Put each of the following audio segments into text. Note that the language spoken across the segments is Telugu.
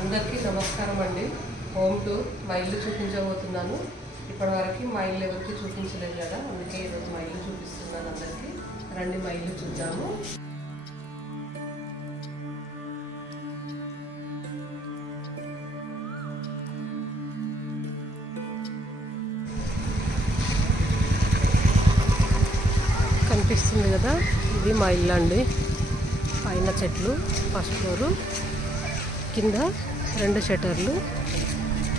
అందరికీ నమస్కారం అండి. హోమ్ టూర్ మా ఇల్లు చూపించబోతున్నాను. ఇప్పటివరకు మా ఇల్లు ఎవరికి చూపించలేదు కదా, అందుకే ఈరోజు మా ఇల్లు చూపిస్తున్నాను అందరికీ. రండి మా ఇల్లు చూద్దాము. కనిపిస్తుంది కదా, ఇది మా ఇల్లు అండి. పైన చెట్లు, ఫస్ట్ ఫ్లోరు, కింద 2 షట్టర్లు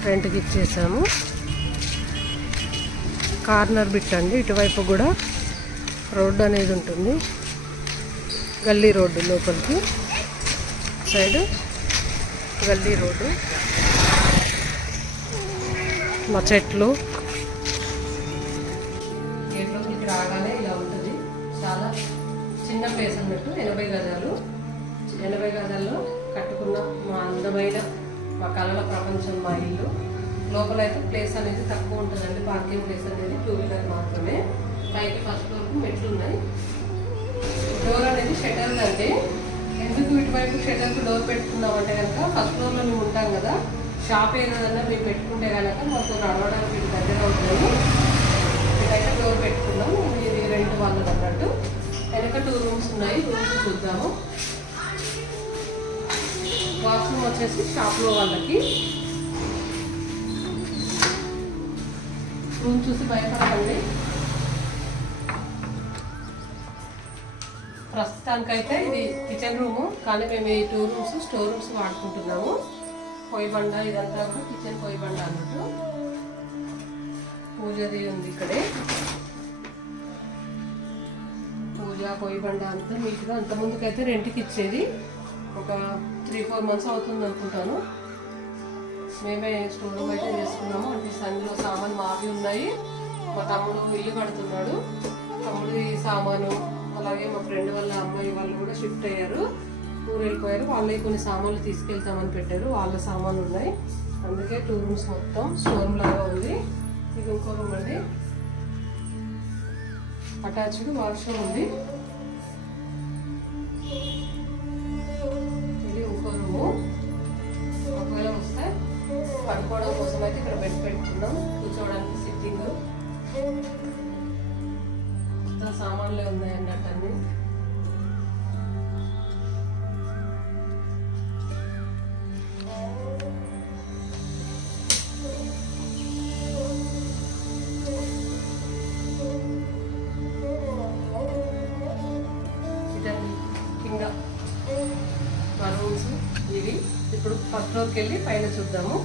రెంట్కి ఇచ్చేసాము. కార్నర్ బిట్ అండి, ఇటువైపు కూడా రోడ్డు అనేది ఉంటుంది, గల్లీ రోడ్డు లోపలికి సైడ్ గల్లీ రోడ్డు. మా చెట్లు గేట్లోకి రాగానే ఇలా ఉంటుంది. చాలా చిన్న ప్లేస్ అన్నట్టు, 80 గజాలు. 80 గజాల్లో కట్టుకున్న మా అందమైన మా కళల ప్రపంచం మా ఇల్లు. లోపల అయితే ప్లేస్ అనేది తక్కువ ఉంటుందండి, పార్కింగ్ ప్లేస్ అనేది 2 వీలర్ మాత్రమే. పైకి ఫస్ట్ ఫ్లోర్కు మెట్లు ఉన్నాయి. డోర్ అనేది షటర్ అండి. ఎందుకు ఇటువైపు షటర్కి డోర్ పెట్టుకున్నామంటే కనుక, ఫస్ట్ ఫ్లోర్లో మేము ఉంటాం కదా, షాప్ ఏదైనా మేము పెట్టుకుంటే కనుక మాకు నడవడానికి ఇటు దగ్గర అవుతుంది. ఇదైతే డోర్ పెట్టుకున్నాం. ఇది రెంట్ వాళ్ళది అన్నట్టు. వెనక 2 రూమ్స్ ఉన్నాయి, రూమ్స్ చూద్దాము. వాష్రూమ్ వచ్చేసి షాప్లో వాళ్ళకి. రూమ్ చూసి భయపడకండి. ప్రస్తుతానికైతే ఇది కిచెన్ రూము, కానీ మేము ఈ 2 రూమ్స్ స్టోర్ రూమ్స్ వాడుకుంటున్నాము. పొయ్యి బండ ఇదంతా కూడా కిచెన్ పొయ్యి బండ అన్నట్టు. పూజది ఉంది ఇక్కడే, పూజ పొయ్యి బండ అంతా నీట్గా. అంత ముందుకైతే రెంట్కి ఇచ్చేది. ఒక 3-4 మంత్స్ అవుతుంది అనుకుంటాను. మేమే స్టోర్ రూమ్ అయితే చేసుకున్నాము. అంటే అందులో సామాన్ మావి ఉన్నాయి. మా తమ్ముడు ఇల్లు కడుతున్నాడు, తమ్ముడి సామాను, అలాగే మా ఫ్రెండ్ వాళ్ళ అమ్మాయి వాళ్ళు కూడా షిఫ్ట్ అయ్యారు, ఊరు వెళ్ళిపోయారు. వాళ్ళే కొన్ని సామాన్లు తీసుకెళ్తామని పెట్టారు, వాళ్ళ సామాన్లు ఉన్నాయి. అందుకే 2 రూమ్స్ మొత్తం స్టోర్ రూమ్ లాగా ఉంది. ఇది ఇంకో రూమ్ అండి, అటాచ్డ్ వాష్రూమ్ ఉంది. ఇది ఇంకో రూము. ఒకవేళ వస్తే పడుకోవడం కోసం అయితే ఇక్కడ బెడ్ పెట్టుకున్నాం, కూర్చోవడానికి సిట్టింగ్. మొత్తం సామాన్లే ఉన్నాయి అన్నట్టు అన్ని. కింద మా రూమ్స్ ఇవి. ఇప్పుడు ఫస్ట్ ఫ్లోర్కి వెళ్ళి పైన చూద్దాము.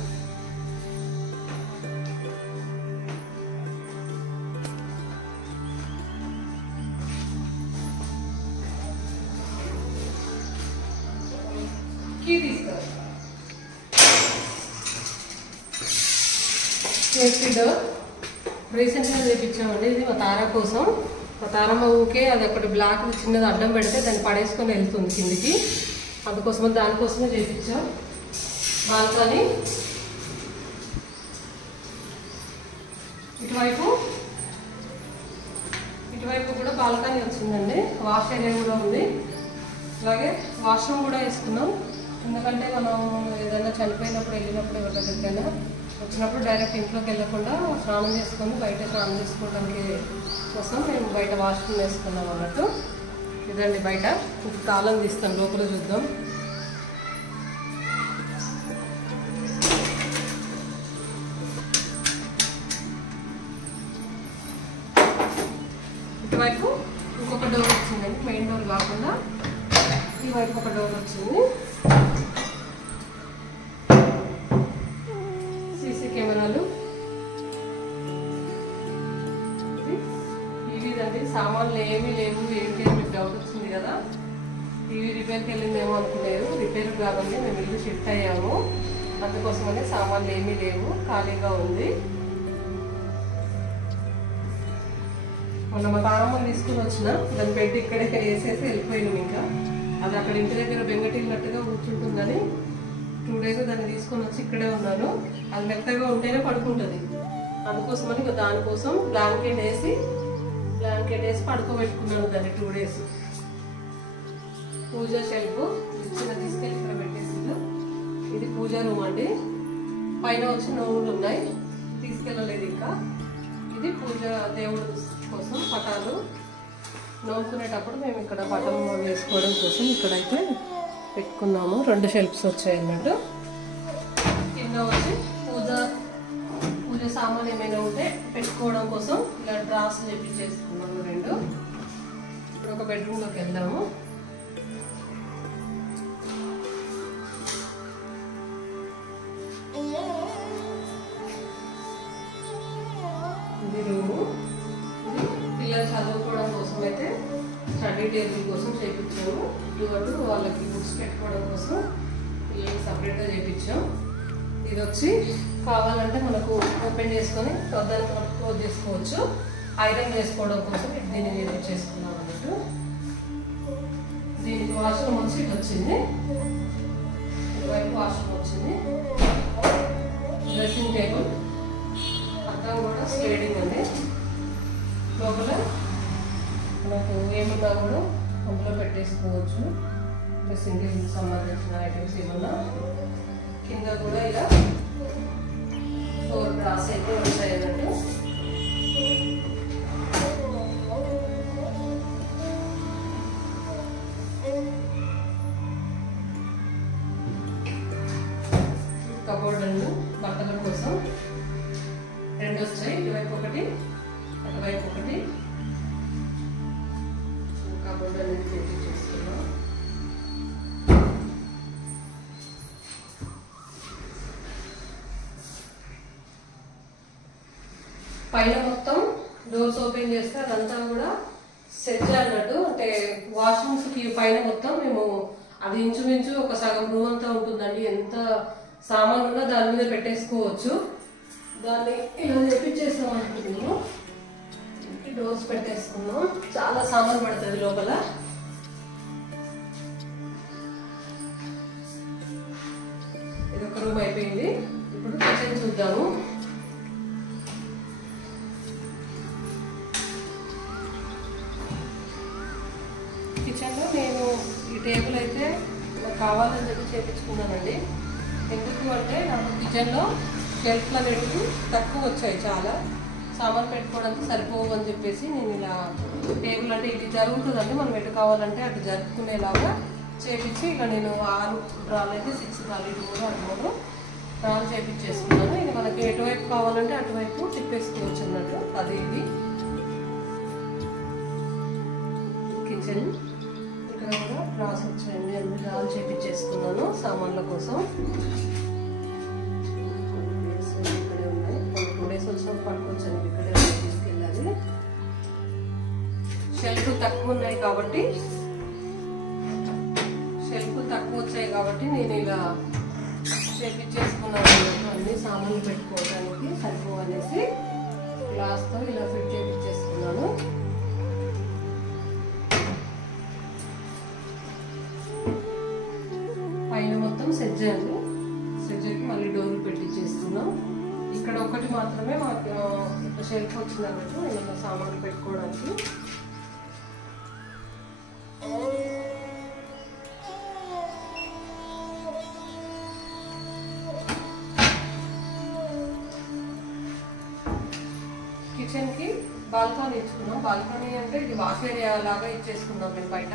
కీ తీసుకో. సేఫ్టీ డోర్ రీసెంట్గా చేయించామండి. ఇది మా తార కోసం. మా తారమ్మ ఊకే అది ఒకటి బ్లాక్ చిన్నది అడ్డం పెడితే దాన్ని పడేసుకొని వెళ్తుంది కిందికి, అందుకోసం దానికోసమే చేయించాం. బాల్కనీ ఇటువైపు కూడా బాల్కనీ వచ్చిందండి. వాష్ ఏరియా కూడా ఉంది. అలాగే వాష్రూమ్ కూడా వేసుకున్నాం. ఎందుకంటే మనం ఏదైనా చనిపోయినప్పుడు వెళ్ళినప్పుడు ఎవరి దగ్గరికైనా వచ్చినప్పుడు డైరెక్ట్ ఇంట్లోకి వెళ్ళకుండా స్నానం చేసుకొని బయట స్నానం చేసుకోవడానికి కోసం మేము బయట వాష్రూమ్ వేసుకున్నాం అన్నట్టు. ఇదండి బయట. తాళం తీస్తాం, లోపల చూద్దాం. ఇటువైపు ఇంకొక డోర్ వచ్చిందండి, మెయిన్ డోర్ కాకుండా ఈ వైపు ఒక డోర్ వచ్చింది. సీసీ కెమెరాలు ఇవిదండి. సామాన్లు ఏమీ లేవు, ఏంటి అని మీకు డౌట్ వచ్చింది కదా. టీవీ రిపేర్కి వెళ్ళిందేమో అనుకునేది. రిపేర్ కాదండి, మేము ఇల్లు షిఫ్ట్ అయ్యాము, అందుకోసమనే సామాన్లు ఏమీ లేవు, ఖాళీగా ఉంది. మొన్న మా తారమ్మని తీసుకుని వచ్చిన, దాని బెడ్ ఇక్కడే వేసేసి వెళ్ళిపోయినాం. ఇంకా అది అక్కడ ఇంటి దగ్గర బెంగటిల్లినట్టుగా కూర్చుంటుందని 2 డేస్ దాన్ని తీసుకొని వచ్చి ఇక్కడే ఉన్నాను. అది మెత్తగా ఉంటేనే పడుకుంటుంది, అందుకోసమని దానికోసం బ్లాంకెట్ వేసి పడుకోబెట్టుకున్నాను దాన్ని 2 డేస్. పూజ షెల్ఫ్ చిన్న తీసుకెళ్ళి ఇక్కడ పెట్టేసి ఇది పూజా రూమ్ అండి. పైన వచ్చి నోవులు ఉన్నాయి, తీసుకెళ్ళలేదు ఇంకా. ఇది పూజ దేవుడు కోసం పటాలు నవ్వుకునేటప్పుడు మేము ఇక్కడ పటం వేసుకోవడం కోసం ఇక్కడైతే పెట్టుకున్నాము. 2 షెల్ఫ్స్ వచ్చాయి అన్నట్టు. కింద వచ్చి పూజ సామాన్ ఏమైనా ఉంటే పెట్టుకోవడం కోసం ఇలా డ్రాస్ చేపించేసుకున్నాము 2. ఇప్పుడు ఒక బెడ్రూమ్లోకి వెళ్దాము. ఇది రూము. ఇది పిల్లలు చదువుకోవడం కోసం అయితే స్టడీ టేబుల్ కోసం చేయించాము. ఇటు వాళ్ళకి బుక్స్ పెట్టుకోవడం కోసం పిల్లలకి సపరేట్గా చేయించాం. ఇది వచ్చి కావాలంటే మనకు ఓపెన్ చేసుకొని దానికి మనకు క్లోజ్ చేసుకోవచ్చు. ఐరన్ చేసుకోవడం కోసం దీన్ని చేయించేసుకున్నాం అన్నట్టు. దీనికి వాష్రూమ్ వచ్చి ఇది వచ్చింది, ఇటువైపు వాష్రూమ్ వచ్చింది. డ్రెస్సింగ్ టేబుల్ అర్థం కూడా స్లైడింగ్ అండి. లోపల మనకు ఏమున్నా కూడా అందులో పెట్టేసుకోవచ్చు. డ్రెస్సింగ్ టేబుల్ సంబంధించిన ఐటమ్స్ ఏమన్నా. కింద కూడా ఇలా 4 డ్రాస్ అయితే ఉంటాయి అన్నట్టు. కబోర్డ్ అండ్ బట్టల కోసం 2 వచ్చాయి, ఇటువైపు ఒకటి అటువైపు ఒకటి. కబోర్డ్ అనేది చేస్తున్నాం. పైన మొత్తం డోర్స్ ఓపెన్ చేస్తే అదంతా కూడా సెట్ అన్నట్టు. అంటే వాష్రూమ్స్ కి పైన మొత్తం మేము అది ఇంచుమించు ఒక సగం రూమ్ అంతా ఉంటుందండి. ఎంత సామాన్ ఉన్నా దాని మీద పెట్టేసుకోవచ్చు. దాన్ని ఇలా చేపించేస్తాం అనుకుంటున్నాము. డోర్స్ పెట్టేసుకున్నాం. చాలా సామాన్ పడుతుంది లోపల. ఇది ఒక రూమ్ అయిపోయింది. ఇప్పుడు కిచెన్ చూద్దాము. కిచెన్లో నేను ఈ టేబుల్ అయితే నాకు కావాలని చెప్పి చేయించుకున్నానండి. ఎందుకు అంటే నాకు కిచెన్లో షెల్ఫ్లు అనేవి తక్కువ వచ్చాయి, చాలా సామాన్ పెట్టుకోవడానికి సరిపోవు అని చెప్పేసి నేను ఇలా టేబుల్ అంటే ఇది జరుగుతుందండి. మనం ఎటు కావాలంటే అటు జరుపుకునేలాగా చేపించి ఇలా నేను 6 డ్రాలు అయితే 6 డ్రాలు, ఇటు 3 అటు 3 డ్రాలు చేపించేసుకున్నాను. ఇది మనకి ఎటువైపు కావాలంటే అటువైపు తిప్పేసుకోవచ్చు అన్నట్టు. అది ఇది కిచెన్. ఇక్కడ కూడా డ్రాస్ వచ్చాయండి, అన్ని డ్రాలు చేపించేసుకున్నాను సామాన్ల కోసం. ఇక్కడే ఉన్నాయి, 2 డేస్ వచ్చినప్పుడు పట్టుకొచ్చాను. ఇక్కడే తీసుకెళ్ళాలి. షెల్ఫ్ తక్కువ వచ్చాయి కాబట్టి నేను ఇలా చేపించేసుకున్నాను. అన్ని సామాన్లు పెట్టుకోవడానికి సరిపోవనేసి గ్లాస్తో ఇలా ఫిట్ చేపించేసుకున్నాను. పైన మొత్తం సెజ్జ అండి. సెజ్జకి మళ్ళీ డోర్లు పెట్టించేస్తున్నాం. ఇక్కడ ఒకటి మాత్రమే మాకు షెల్ఫ్ వచ్చింది అన్నట్టు ఏమైనా సామాన్లు పెట్టుకోవడానికి. కిచెన్కి బాల్కనీ ఇచ్చుకున్నాం. బాల్కనీ అంటే ఇది వాష్ ఏరియా లాగా ఇచ్చేసుకున్నాం మేము బయట.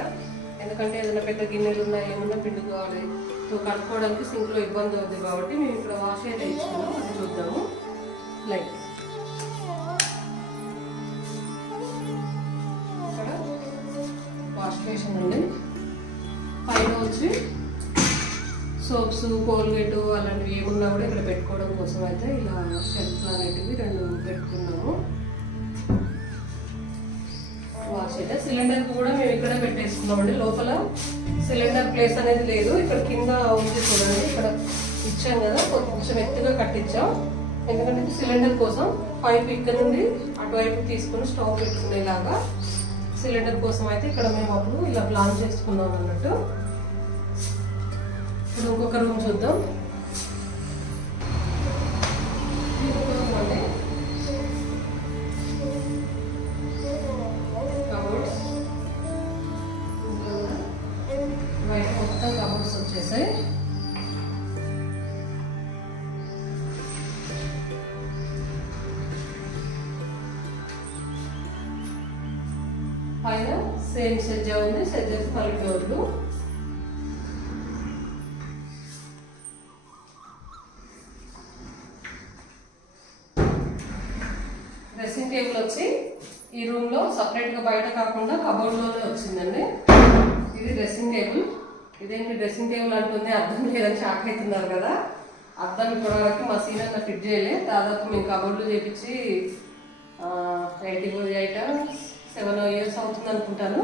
ఎందుకంటే ఏదైనా పెద్ద గిన్నెలు ఉన్నాయి, ఏమన్నా పిండి కావాలి కలుపుకోవడానికి సింక్లో ఇబ్బంది అవుతుంది కాబట్టి మేము ఇక్కడ వాష్ ఏరియా ఇచ్చుకున్నాం. అది చూద్దాము. లైట్ ఇక్కడ వాష్ బేసిన్ అండి. పైన వచ్చి సోప్స్, కోల్గేట్ అలాంటివి ఏమున్నా కూడా ఇక్కడ పెట్టుకోవడం కోసం అయితే ఇలా షెల్ఫ్ అనేటివి 2 పెట్టుకున్నాము. వాష్ అయితే సిలిండర్ కూడా మేము ఇక్కడ పెట్టేసుకున్నామండి. లోపల సిలిండర్ ప్లేస్ అనేది లేదు. ఇక్కడ కింద ఉంది చూడండి, ఇక్కడ ఇచ్చాం కదా, కొంచెం ఎత్తుగా కట్టించాం. ఎందుకంటే సిలిండర్ కోసం పైప్ ఇక్కడ నుండి అటువైపు తీసుకుని స్టవ్ పెట్టుకునేలాగా సిలిండర్ కోసం అయితే ఇక్కడ మేము అప్పుడు ఇలా ప్లాన్ చేసుకున్నాం అన్నట్టు. ఇప్పుడు ఇంకొక రూమ్ చూద్దాం. ఇంకొక రూమ్ అండి. కబోర్డ్స్ బయట మొత్తం కబోర్డ్స్ వచ్చేసాయి. సేమ్ సజ్జా ఉంది, సజ్జాకి మళ్ళీ డోర్లు. డ్రెస్సింగ్ టేబుల్ వచ్చి ఈ రూమ్ లో సపరేట్ గా బయట కాకుండా కబోర్డ్ లోనే వచ్చిందండి. ఇది డ్రెస్సింగ్ టేబుల్. ఇదేంటి డ్రెస్సింగ్ టేబుల్ అంటుంది, అర్థం లేదని షాక్ అవుతున్నారు కదా. అర్థం ఇప్పటివరకు మా సీనియర్ ఫిట్ చేయలే. దాదాపు మేము కబోర్డ్లు చేపించి 7 years అవుతుంది అనుకుంటాను.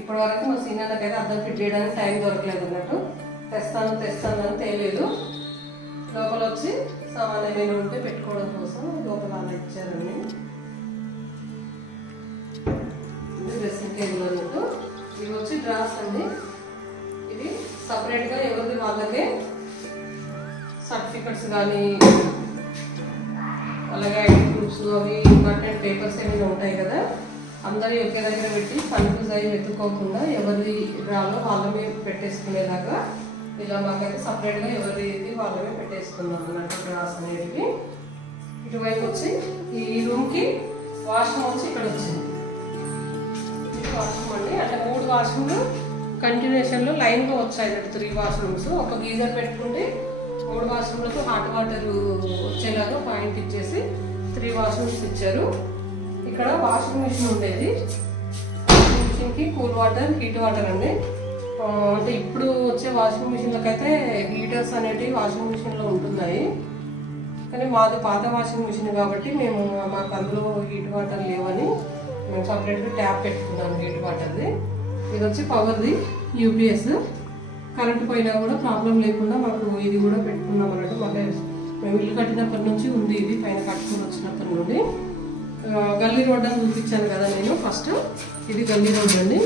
ఇప్పటివరకు మా సీనియర్కి అయితే అర్థం ఫిట్ చేయడానికి టైం దొరకలేదు అన్నట్టు. తెస్తాను అని తేలేదు. లోపల వచ్చి సామాన్య ఏమైనా ఉంటే పెట్టుకోవడం కోసం లోపల అలా ఇచ్చారండి. ఇది డ్రెస్సింగ్ టేబుల్ అన్నట్టు. ఇవి వచ్చి డ్రాస్ అండి. ఇది సపరేట్ గా ఎవరిది వాళ్ళకే సర్టిఫికెట్స్ కానీ అలాగే ఐడి ప్రూఫ్స్ అవి ఇంపార్టెంట్ పేపర్స్ ఏమైనా ఉంటాయి కదా, అందరి ఒకే దగ్గర పెట్టి కన్ఫ్యూజ్ అయ్యి వెతుక్కోకుండా ఎవరిది డ్రాలో వాళ్ళమే పెట్టేసుకునేలాగా ఇలా మాకైతే సపరేట్గా ఎవరిది వాళ్ళమే పెట్టేసుకున్నాం అన్నట్టు డ్రాస్ అనేవి. ఇటువైపు వచ్చి ఈ రూమ్కి వాష్రూమ్ వచ్చి ఇక్కడ వచ్చింది. వాష్రూమ్ అండి, అంటే 3 వాష్రూమ్లు కంటిన్యూషన్లో లైన్గా వచ్చాయి. 3 వాష్రూమ్స్. ఒక గీజర్ పెట్టుకుంటే 3 వాష్రూమ్లకు హాట్ వాటర్ వచ్చేలాగా పాయింట్ ఇచ్చేసి 3 వాష్రూమ్స్ ఇచ్చారు. ఇక్కడ వాషింగ్ మిషన్ ఉండేది. వాషింగ్ మిషన్కి కూల్ వాటర్, హీట్ వాటర్ అండి. అంటే ఇప్పుడు వచ్చే వాషింగ్ మిషన్లకు అయితే హీటర్స్ అనేటివి వాషింగ్ మిషన్లో ఉంటున్నాయి. కానీ మాది పాత వాషింగ్ మిషన్ కాబట్టి మాకు అందులో హీట్ వాటర్ లేవని మేము సపరేట్గా ట్యాప్ పెట్టుకున్నాము హీట్ వాటర్ది. ఇది వచ్చి పవర్ది యూపీఎస్. కరెంటు పోయినా కూడా ప్రాబ్లం లేకుండా మాకు ఇది కూడా పెట్టుకున్నాం అన్నట్టు. మాకు మేము ఇల్లు కట్టినప్పటి నుంచి ఉంది ఇది, పైన కట్టుకుని వచ్చినప్పటి నుండి. గల్లీ రోడ్ అని చూపించాను కదా నేను ఫస్ట్. ఇది గల్లీ రోడ్ అండి.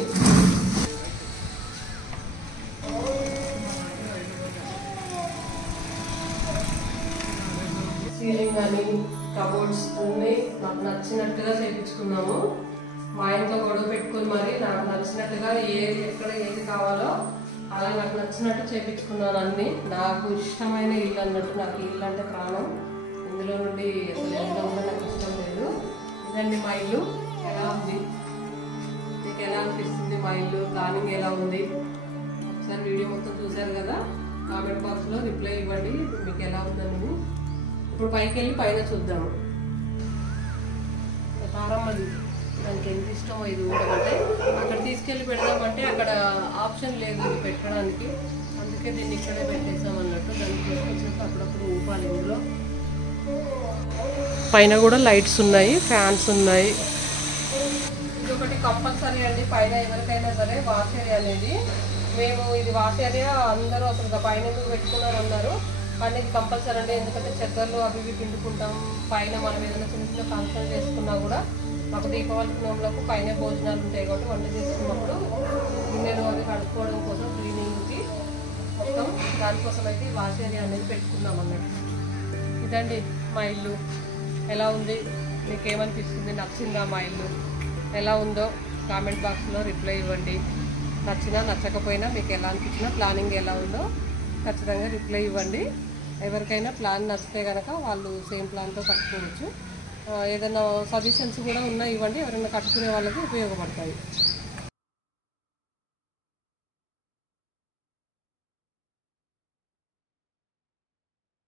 సీలింగ్ కానీ కబోర్డ్స్ అన్నీ నాకు నచ్చినట్టుగా చేయించుకున్నాము. మా ఆయనతో గొడవ పెట్టుకుని మరి నాకు నచ్చినట్టుగా ఎక్కడ ఏది కావాలో అలా నాకు నచ్చినట్టు చేయించుకున్నాను అన్నీ. నాకు ఇష్టమైన ఇల్లు అన్నట్టు. నాకు ఇల్లు అంటే ప్రాణం. ఇందులో నుండి అసలు ఎంత ఉందో నాకు ఇష్టం లేదు. ఇదండి మా ఇల్లు. ఎలా ఉంది, మీకు ఎలా అనిపిస్తుంది మా ఇల్లు, ప్లానింగ్ ఎలా ఉంది? ఒకసారి వీడియో మొత్తం చూశారు కదా, కామెంట్ బాక్స్లో రిప్లై ఇవ్వండి మీకు ఎలా ఉందని. ఇప్పుడు పైకి వెళ్ళి పైన చూద్దాము. తారమ్మది దానికి ఎంత ఇష్టమో ఇది ఊడమంటే అక్కడ తీసుకెళ్ళి పెడదామంటే అక్కడ ఆప్షన్ లేదు ఇది పెట్టడానికి. అందుకే దీన్ని ఇక్కడే పెట్టేసాం అన్నట్టు. దాన్ని తీసుకొచ్చేసి అప్పుడప్పుడు ఊపాలి. ఇందులో పైన కూడా లైట్స్ ఉన్నాయి, ఫ్యాన్స్ ఉన్నాయి. ఇదొకటి కంపల్సరీ అండి పైన ఎవరికైనా సరే వాష్ ఏరియా అనేది. మేము ఇది వాష్ ఏరియా అందరూ అసలు పైన ఎందుకు పెట్టుకున్నారు అన్నారు, కానీ ఇది కంపల్సరీ అండి. ఎందుకంటే చెద్దర్లు అవి ఇవి పిండుకుంటాం. పైన మనం ఏదైనా చిన్న చిన్న ఫంక్షన్ చేసుకున్నా కూడా మాకు దీపావళి పుణ్యంలోకి పైన భోజనాలు ఉంటాయి కాబట్టి వంట చేసుకున్నప్పుడు గిన్నెలు అవి కడుక్కోవడం కోసం క్లీనింగ్కి మొత్తం దానికోసం అయితే వాష్ ఏరియా అనేది పెట్టుకున్నాం అన్నట్టు. ఇదండి మా ఇల్లు. ఎలా ఉంది, మీకు ఏమనిపిస్తుంది, నచ్చిందా మా ఇల్లు? ఎలా ఉందో కామెంట్ బాక్స్లో రిప్లై ఇవ్వండి. నచ్చినా నచ్చకపోయినా మీకు ఎలా అనిపించినా, ప్లానింగ్ ఎలా ఉందో ఖచ్చితంగా రిప్లై ఇవ్వండి. ఎవరికైనా ప్లాన్ నచ్చితే కనుక వాళ్ళు సేమ్ ప్లాన్తో కట్టుకోవచ్చు. ఏదైనా సజెషన్స్ కూడా ఉన్నాయి ఇవ్వండి, ఎవరైనా కట్టుకునే వాళ్ళకి ఉపయోగపడతాయి.